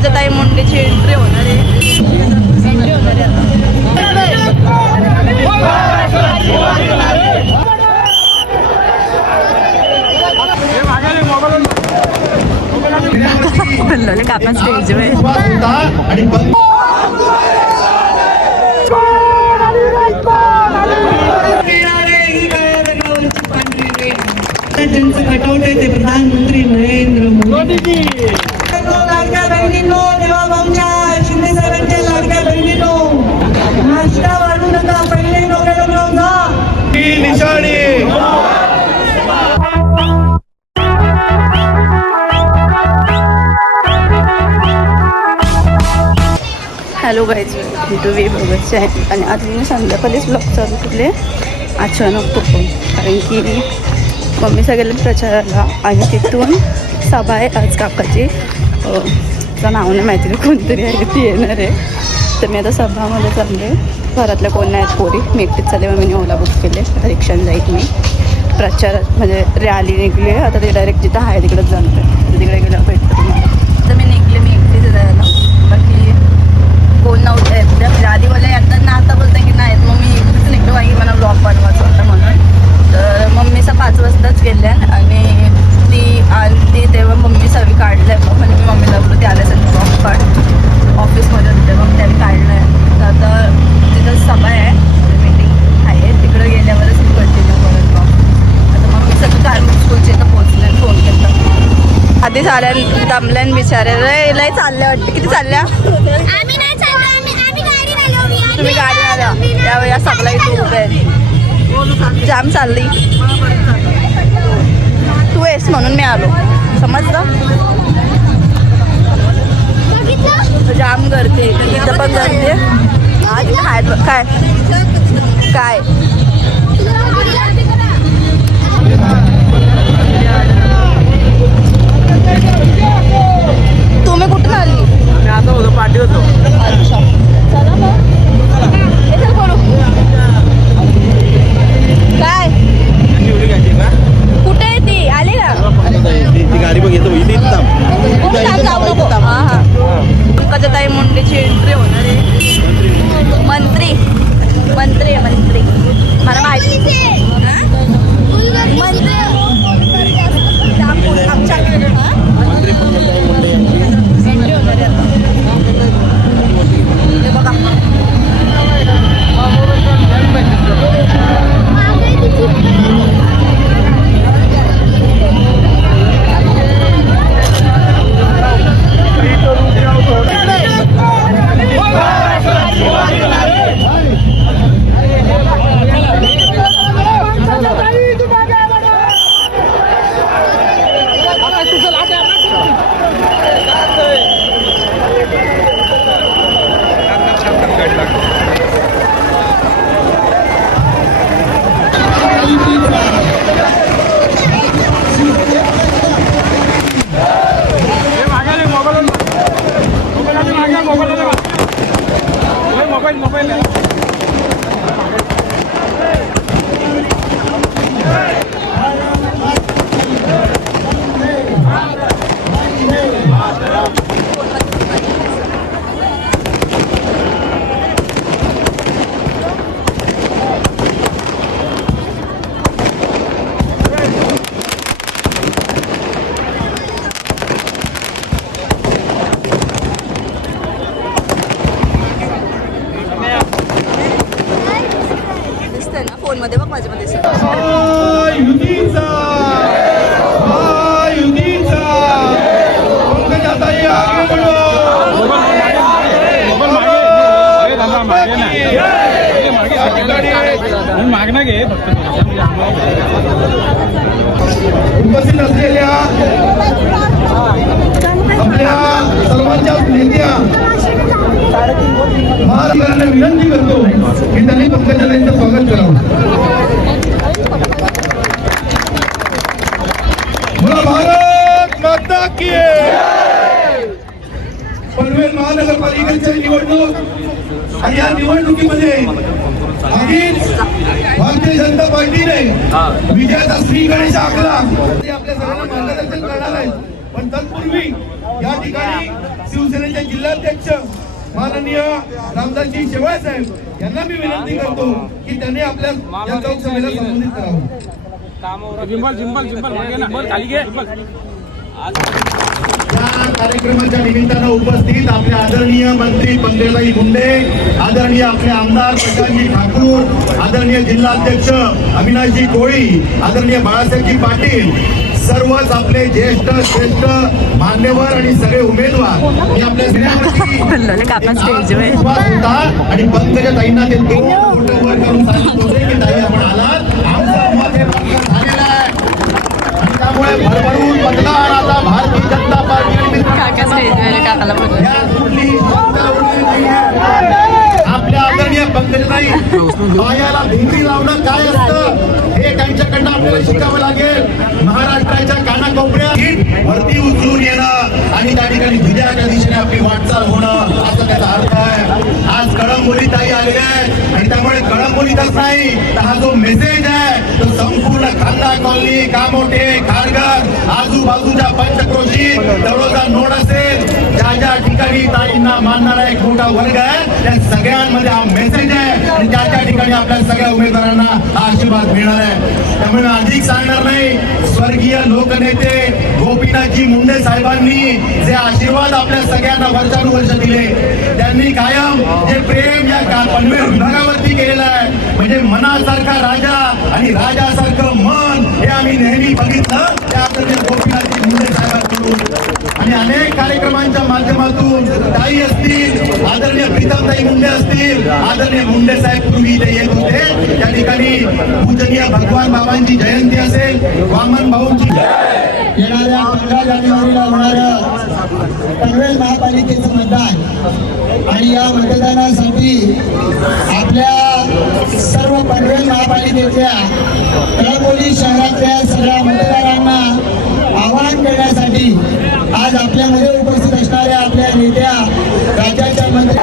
पंकजाताई मुंडेची entry होणार आहे. Entry होणार आहे आता. काका स्टेजवर त्यांचं कटआउट आहे ते प्रधानमंत्री नरेंद्र मोदी. लाडक्या बहिणींनो, देवाभाऊंच्या शिंदे साहेबांच्या लाडक्या बहिणींनो, नाश्ता वाढू नका, पहिले नवरे लावून जा. निशाणी हॅलो गाईज, वी बघायचे आहे आणि आज मी संध्याकाळीच ब्लॉग चालू केले अचानक खूप, कारण की मम्मी सगळ्याला प्रचाराला आणि तिथून सभा आहे आज काकाची. तिचं नाव नाही माहिती, कोणतरी आहे ती येणार आहे. तर मी आता सभामध्ये चालले. घरातल्या कोण नाहीत पोरी, मी एकटीच चालले. मग मी ओला बुक केले, रिक्षाने जाईल मी. प्रचारात म्हणजे रॅली निघली आहे, आता ते डायरेक्ट जिथं आहे तिकडंच जाणार आहे. तिकडे गेल्यावर भेटतं तुम्हाला. तर मी निघले, मी एकटीच जायला. बाकी कोण नव्हतं येत. म्हणजे आधीवाला येतात ना, आता बोलतं की नाही. मग मी एकटीच निघलो, बाकी मला ब्लॉग बनवायचं होतं म्हणून. तर मम्मीचा 5 वाजताच गेल्या आणि ती आली तेव्हा मम्मी सगळी काढलं आहे. म्हणजे मी मम्मीला बोललो ती आल्यासाठी ब्लॉग काढ. ऑफिसमध्ये होते मग त्याने काढलं आहे. तर आता तिथं सभा आहे, मीटिंग आहे, तिकडं गेल्यावरच मी कंटिन्यू करेन ब्लॉग. आता मम्मी सगळं गार्मेंट स्कूलच्या इथं पोहोचले, फोन केला. आधी चाल्या दमल्यान बिचारे लय चालल्या वाटते. किती चालल्या? तुम्ही गाडी आल्या त्यावेळी सगळा इथे उभे आहे. जाम चालली. तू आहेस म्हणून मी आलो, समजलं? जाम गर्दी इथं पण गर्दी. हा तिथं आहेत काय काय तुम्ही कुठून आली? मी आता होतो पाठी होतो. अच्छा चला मग करू काय कुठे आहे ती? आली का ती गाडी बघ येतो जाऊ नको. हां हां पंकजाताई मुंडेची एंट्री होणार आहे. मंत्री मंत्री मंत्री मला माहिती मंत्री आमच्या एंट्री होणार आहे बघा. फोनमध्ये बघ माझ्यामध्ये मागणं घे फक्त. उपस्थित असलेल्या आपल्या सर्वांच्या नेत्या महाराष्ट्राला विनंती करतो की त्यांनी पंकजाताईंचं स्वागत करावं. बोला भारत माता की जय. पनवेल महानगरपालिकेची निवडणूक आणि या निवडणुकीमध्ये आधीच भारतीय जनता पार्टीने विजयाचा श्री गणेश आखला. आपल्या सगळ्यांना मार्गदर्शन करणार आहेत, पण तत्पूर्वी या ठिकाणी शिवसेने संघटनेचे जिल्हाध्यक्ष माननीय रामदासजी शेवाळे साहेब यांना मी विनंती करतो की त्यांनी आपल्या या चौकसभेला संबोधित करावं. या कार्यक्रमाच्या निमित्तानं उपस्थित आपले आदरणीय मंत्री पंकजाताई मुंडे, आदरणीय आपले आमदार प्रकाशजी ठाकूर, आदरणीय जिल्हाध्यक्ष अविनाशजी कोळी, आदरणीय बाळासाहेबजी पाटील, सर्वच आपले ज्येष्ठ श्रेष्ठ मान्यवर आणि सगळे उमेदवार मी आपल्या स्टेजवर होता आणि पंकजाताईंना ते दोन फोटो वर करून सांगितलं होते की ताई आपण आलात, आमचं मत हे पक्क झालेलं आहे. त्यामुळे भरभरून मतदार आता भारतीय जनता पार्टी आपल्या आदरणीय पंकजाताई पायाला भिंगरी लावणं काय असतं हे त्यांच्याकडनं आपल्याला शिकावं लागेल. महाराष्ट्राच्या कानाकोपऱ्यात वरती उचलून येणं आणि त्या ठिकाणी विजयाच्या दिशेने आपली वाटचाल होणं असा त्याचा अर्थ आहे. आज कळंबोली ताई आलेल्या आहेत आणि त्यामुळे कळंबोलीतच नाही तर हा जो मेसेज आहे तो संपूर्ण खांदा कॉलनी, कामोठे, खारघर, आजूबाजूच्या पंचक्रोशीत तळोजा नोड असेल, ज्या ज्या ठिकाणी ताईंना मानणारा एक मोठा वर्ग आहे त्या सगळ्यांमध्ये हा मेसेज आहे आणि त्या त्या ठिकाणी आपल्या सगळ्या उमेदवारांना हा आशीर्वाद मिळणार आहे. त्यामुळे मी अधिक सांगणार नाही. स्वर्गीय लोकनेते गोपीनाथजी मुंडे साहेबांनी जे आशीर्वाद आपल्या सगळ्यांना वर्षानुवर्ष दिले, त्यांनी कायम जे प्रेम या पनवेल विभागावरती केलेलं आहे, म्हणजे मनासारखा राजा आणि राजासारखं मन हे आम्ही नेहमी बघितलं त्या गोपीनाथजी मुंडे साहेबांकडून. आणि अनेक कार्यक्रमांच्या माध्यमातून ताई असतील, आदरणीय प्रीतमताई मुंडे असतील, आदरणीय मुंडे साहेब पूर्वी इथे येत होते. त्या ठिकाणी पूजनीय भगवान बाबांची जयंती असेल, वामन भाऊंची येणाऱ्या 15 जानेवारीला होणारं पनवेल महापालिकेचं मतदान आणि या मतदानासाठी आपल्या सर्व पनवेल महापालिकेच्या कळंबोली शहरातल्या सगळ्या मतदारांना आवाहन करण्यासाठी आज आपल्यामध्ये उपस्थित असणाऱ्या आपल्या नेत्या राज्याच्या मंत्री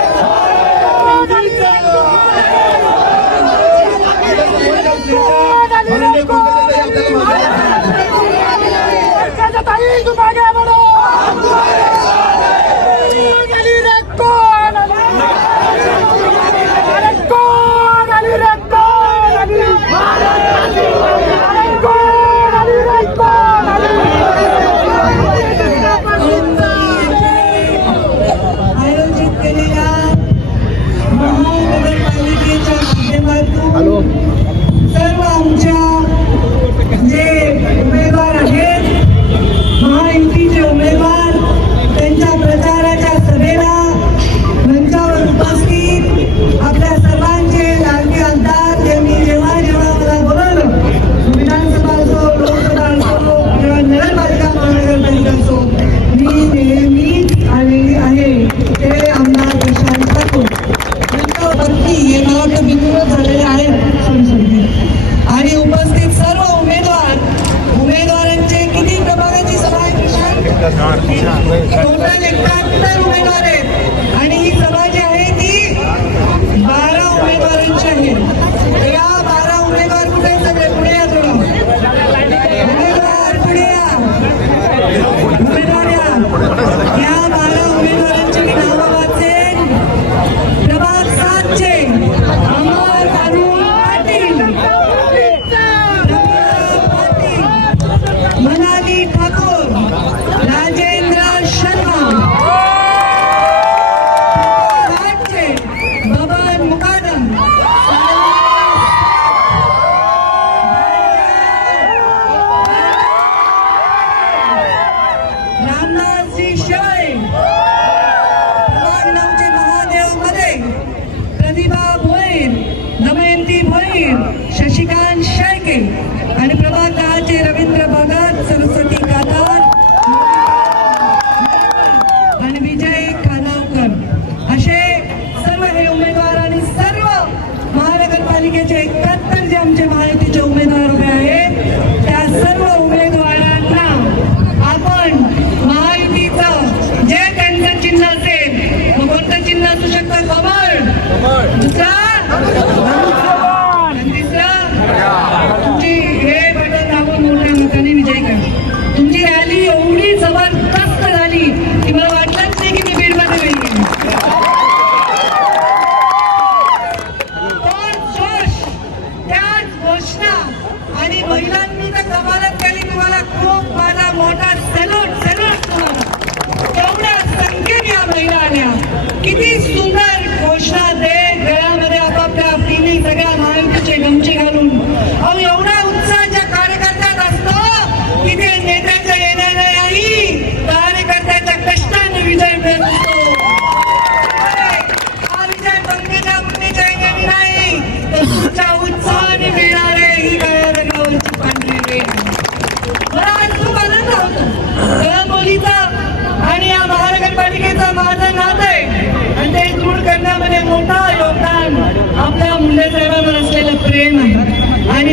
सर्व आमच्या जे उमेदवार आहेत, महायुतीचे उमेदवार, त्यांच्या प्रचाराच्या सभेला मंचावर उपस्थित आपल्या सर्वांचे लाडके आमदार त्यांनी जेव्हा जेव्हा मला बोलवलं, विधानसभा असो, लोकसभा असो किंवा नगरपालिका महानगरपालिका असो, मी नेहमीच आलेली आहे. ते आमदार प्रशांत ठाकूर मंचावरती हे मला वाटतं बिंदूवर झालेले आहेत आणि उपस्थित सर्व उमेदवारांचे किती प्रभागाची सभा आहे? टोटल 71 उमेदवार आहेत आणि ही सभा जी आहे ती 12 उमेदवारांची आहे. या 12 उमेदवार कुठे सगळे पुढे या, थोडं उमेदवार पुढे या, उमेदवार या 12 उमेदवारांची नावं वाचेन. प्रभाग 7 चे अमर अरुण पाटील, मनाली ठाकूर, राजेंद्र शर्मा,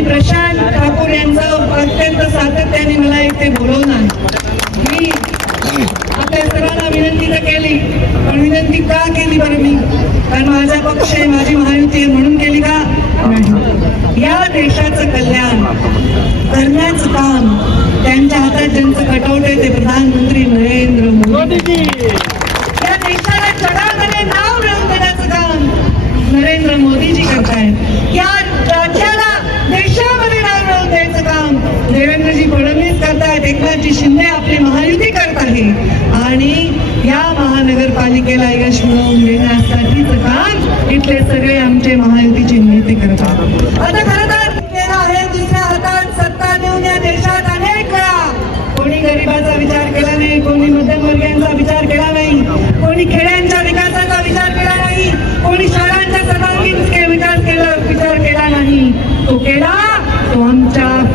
प्रशांत ठाकूर यांचं अत्यंत सातत्याने मला इथे बोलवणार. मी आपल्या सर्वांना विनंती तर केली, पण विनंती का केली बरं मी? कारण माझा पक्ष आहे, माझी महायुती आहे म्हणून केली का? नाही. या देशाचं कल्याण करण्याचं काम त्यांच्या हातात ज्यांचं कटआउट आहे ते प्रधानमंत्री नरेंद्र मोदी. या देशाला जगामध्ये नाव मिळवून देण्याचं काम नरेंद्र मोदीजी करतायत. या राज्याला देशामध्ये नाव मिळवून द्यायचं काम देवेंद्रजी फडणवीस करतायत. एकनाथजी शिंदे आपली महायुती करत आहे आणि या महानगरपालिकेला यश मिळवून देण्यासाठीचं काम इथले सगळे आमचे महायुतीचे नेते करतात. आता खरं तर आहे दुसऱ्या हातात सत्ता देऊन या देशात अनेक वेळा कोणी गरिबाचा विचार केला नाही, कोणी मध्यमवर्गीयांचा विचार केला नाही, कोणी खेड्यांच्या विकासाचा विचार केला नाही, कोणी शहरांच्या सर्वांगीण विचार केला नाही. तो केला तो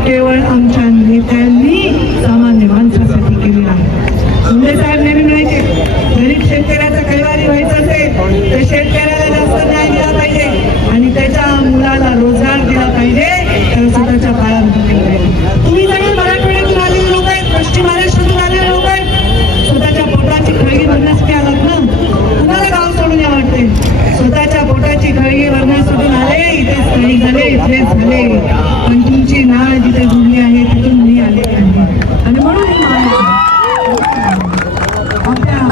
केवळ आमच्या नेत्यांनी सामान्य माणसासाठी केलेला आहे. शिंदे साहेब नेहमी म्हणायचे गरीब शेतकऱ्याचा कैवारी व्हायचं असेल तर शेतकऱ्याला जास्त न्याय दिला पाहिजे आणि त्याच्या मुलाला रोजगार दिला पाहिजे, तर स्वतःच्या पायावर दिले पाहिजे. तुम्ही सगळे मराठवाड्यातून आलेले लोक आहेत, पश्चिम महाराष्ट्रातून आलेले लोक आहेत, स्वतःच्या पोटाची खळगी भरण्यासाठी आलात ना. तुम्हाला गाव सोडून या वाटते, स्वतःच्या पोटाची खळगी भरण्यासाठी आले, इथे स्थायिक झाले, इथेच झाले, पण तुमची नाळ जिथे जुळली आहे तिथून मी आले आहे. आणि म्हणून हे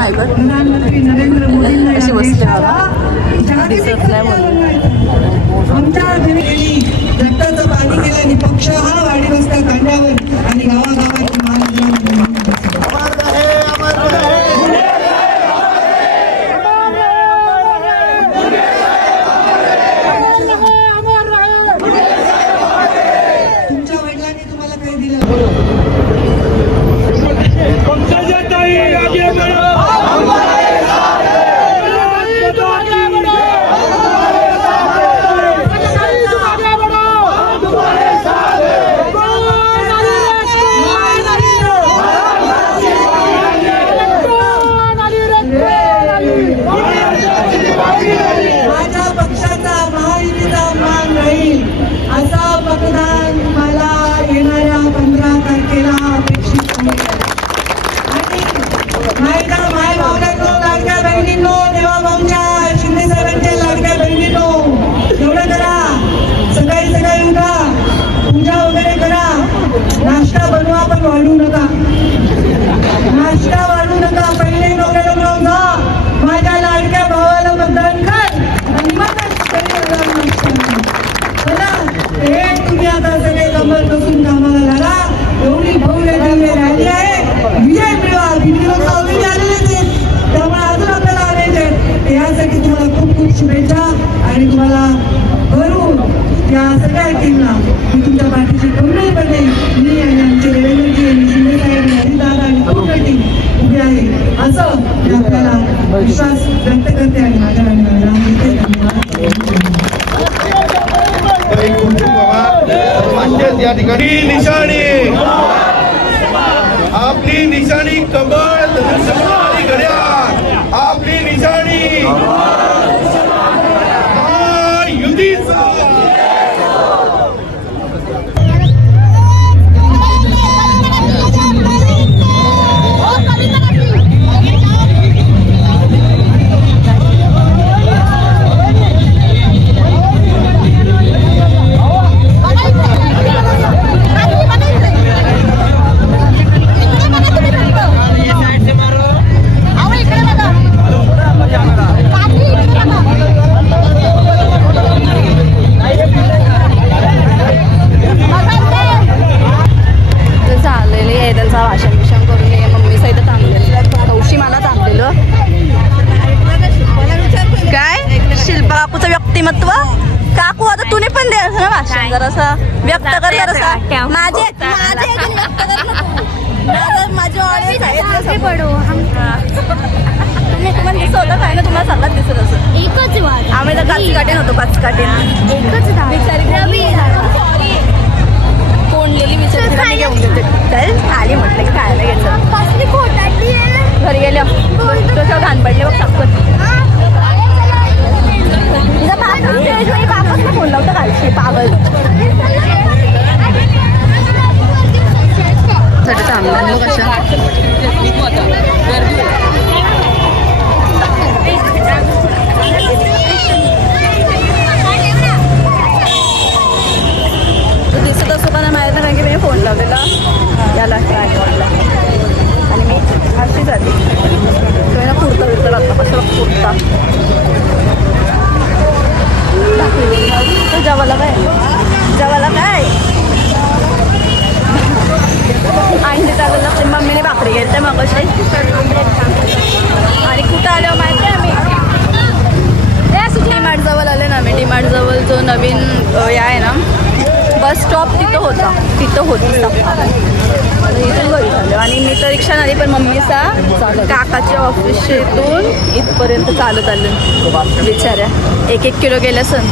आपल्या प्रधानमंत्री नरेंद्र मोदींना या देशाला जागतिक आमच्या गेली रक्ताचं पाणी केल्याने पक्ष हा वाढी बसता कांद्यावर आणि गावागावाची तुमच्या वडिलांनी तुम्हाला काही दिलं? माझ्या पक्षाचा महायुतीचा मान राहील असा मतदान मला येणाऱ्या 15 तारखेला अपेक्षित आहे. आणि माय भावनांनो, लाडक्या बहिणींनो, देवाभाऊंच्या शिंदे साहेबांच्या लाडक्या बहिणींनो, एवढं करा, सकाळी सकाळी उठा, पूजा वगैरे करा, नाश्ता बनवा पण वाढू नका, नाश्ता वाढू नका. पहिले नवऱ्या लग्न जा, माझ्या लाडक्या भावाला मतदान कर आणि हे तुम्ही आता सगळे कंबर बसून कामाला लागा. एवढी भव्य दिव्य रॅली आहे, विजय मिळवा. किती लोक ऑलरेडी आलेलेच आहेत, त्यामुळे अजून आपल्याला आणायचे आहेत. यासाठी तुम्हाला खूप खूप शुभेच्छा आणि तुम्हाला भरून या सगळ्या टीमला मी तुमच्या पाठीशी खंबीरपणे मी आणि आमचे देवेंद्रजी आणि शिंदे साहेब हरिदादा आणि खूप टीम उभी आहे असं मी आपल्याला विश्वास व्यक्त करते आणि माझ्या या ठिकाणी निशाणी आपली निशाणी कमळ, घड्याळ आपली निशाणी युतीचा. व्यक्तिमत्व काकू आता तुम्ही पण द्या ना भाषण जरासा व्यक्त कर जरासा. माझे व्यक्त कर ना, माझे ऑडियन्स आहे पडो तुम्ही तुम्हाला दिसत काय ना, तुम्हाला सगळ्यात दिसत असं एकच वाद. आम्ही तर काच काटेन होतो, काच काटेन एकच कोंडलेली विचार घेऊन देते. चल आली म्हटलं की खायला घ्यायचं. घरी गेल्या तो घाण पडले बघ सापकत. तिचा बापच फोन लावतो घालशी पागल. शॉप तिथं होता, तिथं होती सप्पा. इथून घरी झालं आणि मी तर रिक्षा नाही पण मम्मीचा काकाच्या ऑफिसच्या इथून इथपर्यंत चालत आलं बिचाऱ्या. 1-1 किलो गेलं सण.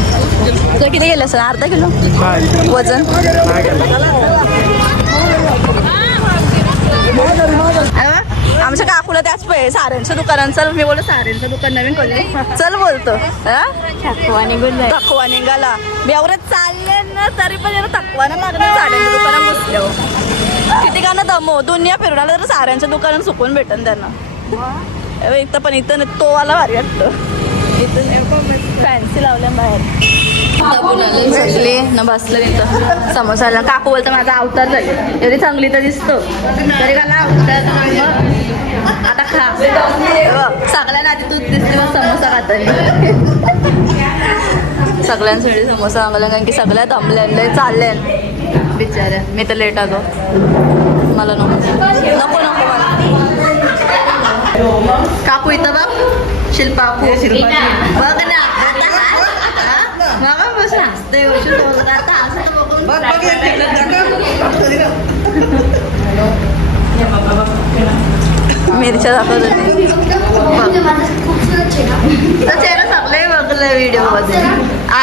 तुला किती गेलं सण? अर्धा किलो वजन. आमच्या काकूला त्याच साऱ्यांचं दुकान. चल मी बोलतो साऱ्यांचं दुकान नवीन खोलले, चल बोलतो. थकवा निघाला मी एवढं चालले ना तरी पण याला थकवा ना लागणार. साड्यांच्या दुकानात बसल्यावर किती का ना दमो दुनिया फिरून आलं तर साऱ्यांच्या दुकानात सुकून भेटन त्यांना. इथं पण इथं तो वाला भारी वाटतं. इथं फॅन्सी लावल्या बाहेर बसले न बसलं तिथं समोसाला. काकू बोलतं माझा अवतार झाले, एवढी चांगली तर दिसतो तरी का ना आता खा. सगळ्यांना आधी तूच दिसते मग समोसा खाताना. सगळ्यांसाठी समोसा मागवला कारण की सगळ्या दमल्या चालल्या बिचाऱ्या. मी तर लेट आलो, मला नको मला. काकू इथं बघ, शिल्पा बघ ना बाबा बस हसते मिरच्या दाखवत चेहरा सगळे बघलं व्हिडिओ मध्ये.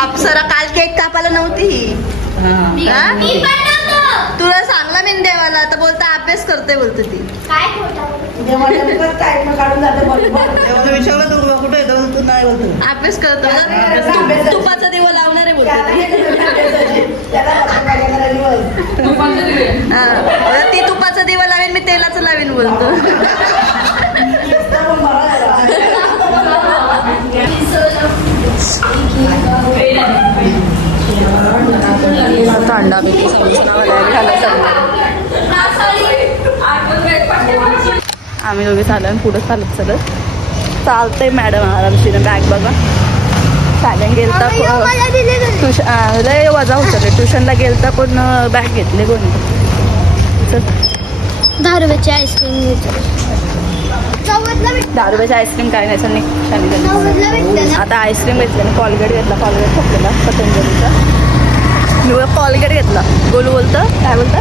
अप्सरा काल केक कापायला नव्हती. तुला सांगला मी देवाला तर बोलता अभ्यास करते बोलते ती. अभ्यास करतो तुपाचा दिवा लावणार आहे बोलते ती. तुपाचा दिवा लावेन मी तेलाचं लावेन बोलतो. अंडा आम्ही दोघे चालू पुढं चालत चालतंय. मॅडम आरामशीने बॅग बघा. साड्या गेलता ट्युशन लय वजा होतं. ट्युशनला गेलता पण बॅग घेतले कोणी. 10 रुपयाची आईस्क्रीम 10 रुपयाची आईस्क्रीम काय नाही सर. आता आईस्क्रीम घेतलं. कॉलगेट घेतला, कॉलगेट ठोकलेला पतंजलीचा. मी कॉलगेट घेतला. गोलू बोलतं काय बोलतं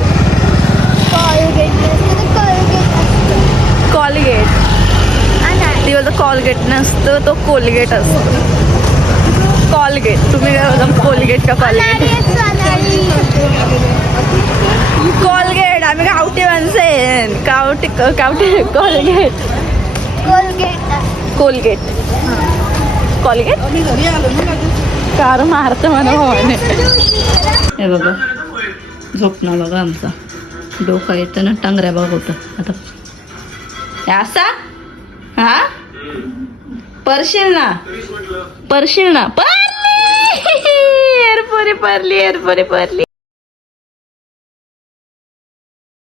कॉलगेट. ती बोलतं कॉलगेट नसतं तो कोलगेट असतो. कॉलगेट तुम्ही काय बोलता कोलगेट का कॉलगेट? कॉलगेट आम्ही गावठी माणसे गावठी कॉलगेट कोलगेट कॉलगेट कार मारतं म्हणा भावाने. हे बघा झोपणं बघा आमचा. डोका येतं ना टांगऱ्या बघ होतं आता असा. हा परशील ना एअरपोरी परली